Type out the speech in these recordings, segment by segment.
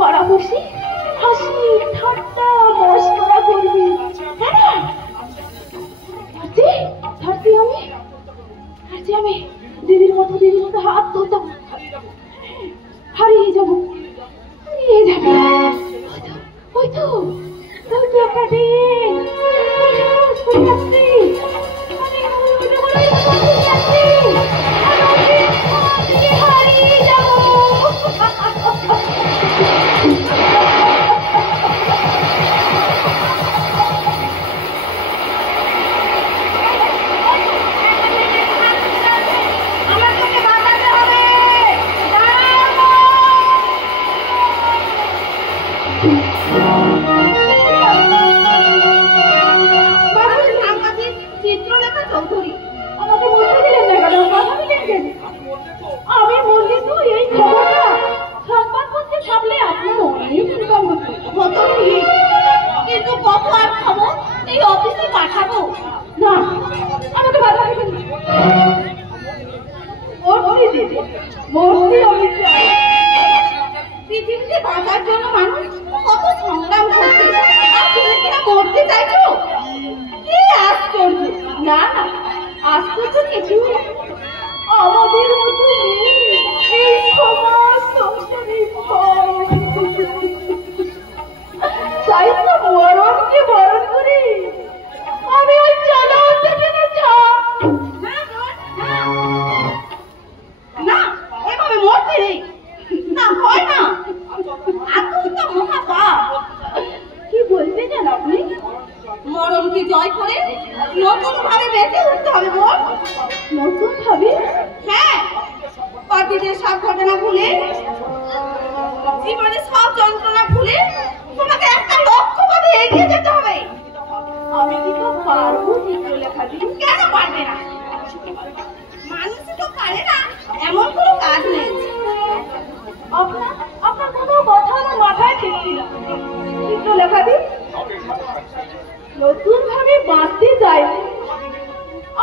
পাড়াপড়শি হাসি ঠাট্টা মস্করা করবি। হ্যাঁ আমি দিদির মতো হাত ধরতাম, হারিয়ে যাবো। ওই তো একটা দিন হারিয়ে যাবো। আমি বললি তো এই খবরটা সংবাদপত্রে ছাপলে আপনার অনেক ইনকাম হতো, কিন্তু কত আর খাবো, এই অফিসে পাঠাবো না। আমাকে বাধা দেবেন না। পৃথিবীতে বাঁচার জন্য মানুষ কত সংগ্রাম করছে, আর তুমি কিনা মরতে চাইছো? কি আশ্চর্য! না না, আশ্চর্য কিছু আমাদের মতো এই সমাজ সংসারে তাই তো মরণকে বরণ করি আমি ওই চালা থেকে না, এভাবে মরতে নেই, না হয় না, আত্মহত্যা মহাপাপ। কি বলতে চান আপনি? মরণকে জয় করে নতুন ভাবে বেঁচে উঠতে হবে। নতুন ভাবে? হ্যাঁ, অতীতের সব ঘটনা ভুলে, জীবনে সব যন্ত্রণা ভুলে তোমাকে একটা লক্ষ্য পথে এগিয়ে যেতে হবে। আমি কি তো পারবো? চিত্রলেখাদি কেন পারবে না? মানুষ তো পারে না এমন কোনো কাজ নেই। আপনার কোনো কথা আমার মাথায় ঠেকছিল। চিত্রলেখাদি নতুন ভাবে বাঁচতে চাই,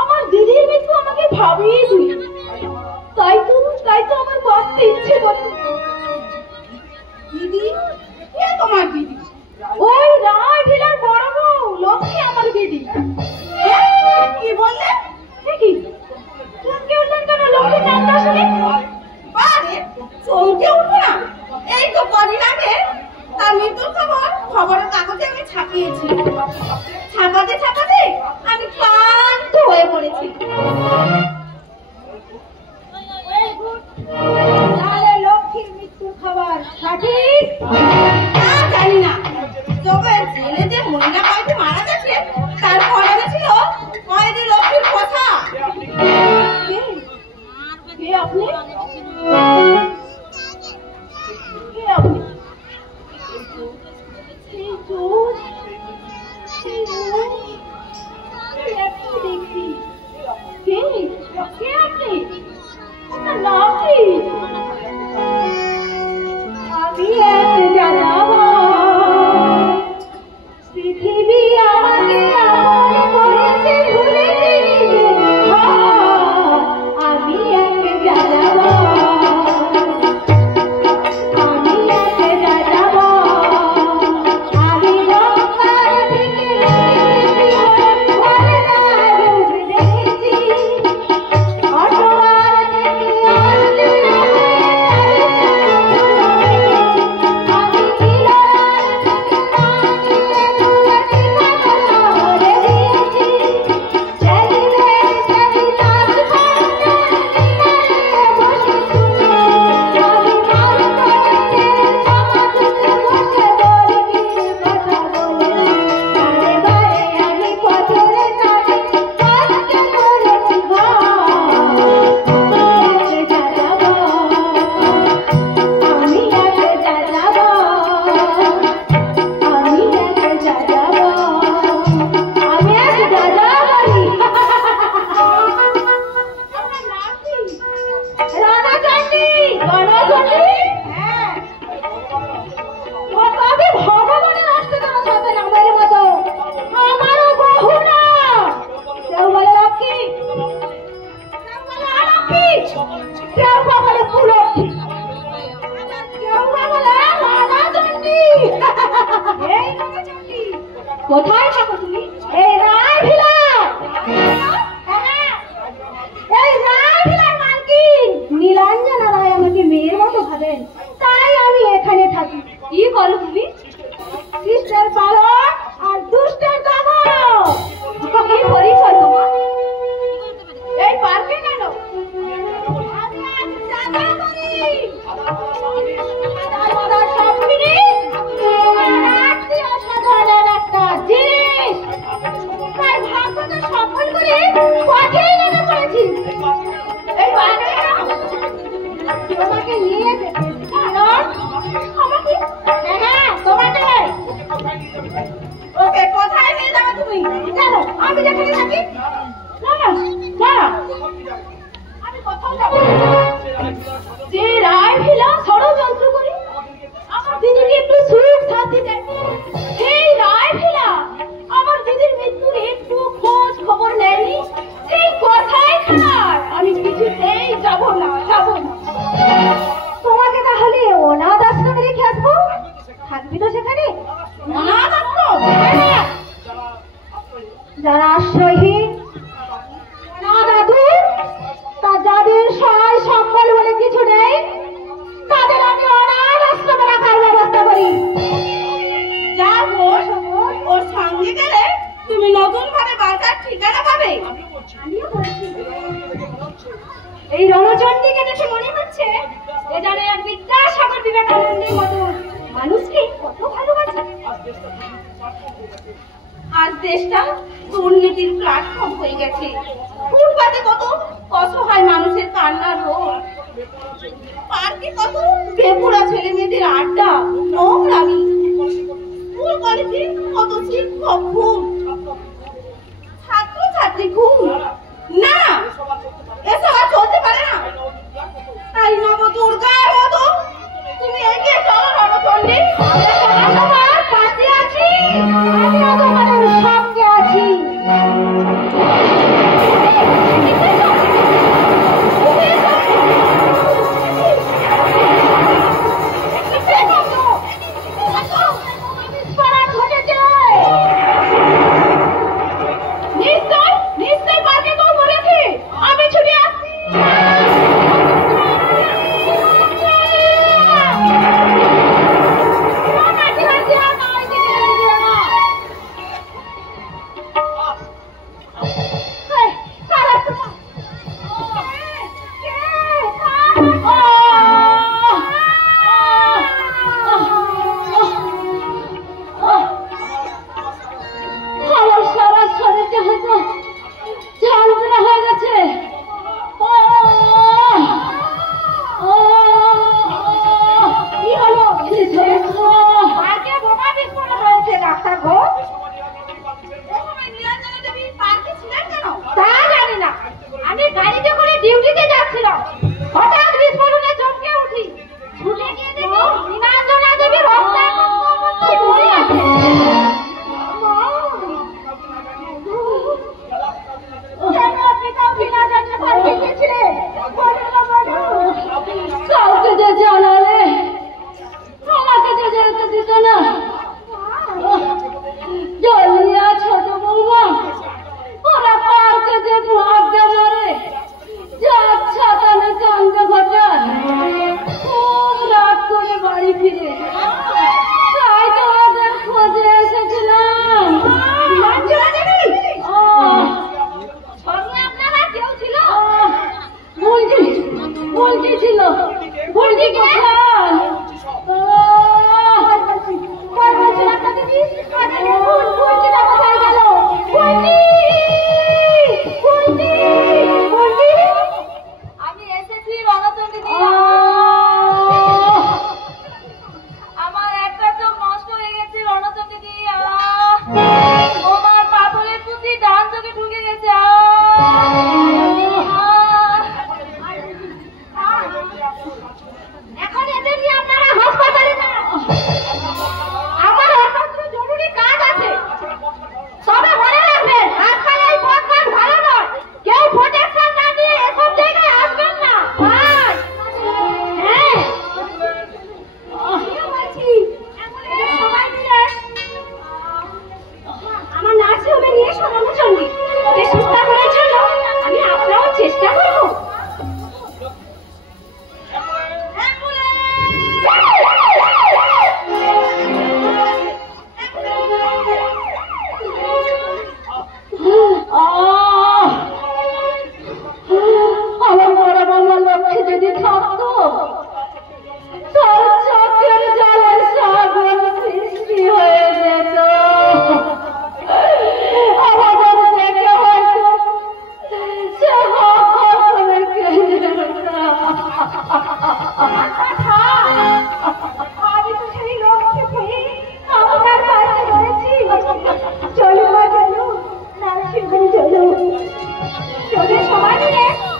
আমার দিদির মৃত্যু আমাকে ভাবিয়ে দিল, তাই তো আমার বাঁচতে ইচ্ছে করে। দিদি? কে তোমার দিদি? ওই রায় ভিলার বড় বউ লক্ষ্মী আমার দিদি। কি বললে? কি চমকে উঠলেন কেন লক্ষ্মীর নামটা শুনে? আরে চমকে উঠবো না, এই তো কদিন আগে তার মৃত্যুর খবরের কাগজে আমি ছাপিয়েছি। ছাপাতে আমি ক্লান্ত হয়ে পড়েছি। তাহলে লক্ষ্মীর মৃত্যুর খবর সঠিক? জানি না, তবে জেলে যে মহিলা কয়েদি মারা গেছে তার খবরে ছিল কয়েদি লক্ষ্মীর কথা। কে আপনি? আমি এক জানাবো পৃথিবী কোথায় থাকো তুমি? এই রায়ভিলা। এই রায়ভিলার মালকিন নীলাঞ্জনা রায় আমাকে মেয়ের মতো ভাবেন, তাই আমি এখানে থাকি। কি করো তুমি? শিষ্টের পালন আর দুষ্টের দমন। কি পরিচয় তোমার? এই পার্কে কেন? আমি আজ চাঁদা করি। চাঁদা সব মিলে অসাধারণ একটা জিনিস, তাই ভাগ্যকে সফল করে পথেই নেমে পড়েছি। এই পার্কে তোমাকে নিয়ে যেতে, কারণ আমাকে, হ্যাঁ তোমাকে। ওকে, কোথায় নিয়ে যাবে তুমি? কেন আমি যেখানে থাকি? না না না, আমি কোথাও যাবো না। যে রায়ভিলা ষড়যন্ত্র করে আমার দিদিকে একটু সুখ শান্তি দেয়, সেই রায়ভিলা আমার দিদির মৃত্যুর একটু খোঁজ খবর নেয়নি, সেই কথাই খারাপ। আমি কিছুতেই যাবো না, যাবো না। তোমাকে তাহলে অনাথ আশ্রমে রেখে আসবো, থাকবি তো সেখানে? অনাথ আশ্রম? যারা আশ্রয়হীন, যাদের সহায় সম্বল বলে কিছু নেই, তাদের আমি অনাথ আশ্রমে রাখার ব্যবস্থা করি। যাবো, ওর সঙ্গে গেলে তুমি নতুন ভাবে বাঁচার ঠিকানা পাবে। এই রণচণ্ডীকে দেখে মনে হচ্ছে এ যেন এক বিদ্যাসাগর বিবেকানন্দের মতো মানুষকে কত ভালোবাসে। আজ দেশটা দুর্নীতির প্ল্যাটফর্ম হয়ে গেছে। ফুটপাতে কত অসহায় মানুষের কান্নার রোল, পার্কে কত বেপুরা ছেলে মেয়েদের আড্ডা, নোংরামি, স্কুল কলেজে কত শিক্ষক ঘুম, ছাত্র ছাত্রী ঘুম। না, এসব আর চলতে পারে না। তাই নব দুর্গার মতো তুমি এগিয়ে চলো রণচণ্ডী। তোমার পাশে আছি, আমিও তোমাদের সঙ্গে আছি।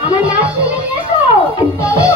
আমার নাচ শুনে নিয়ে এসো। চলো।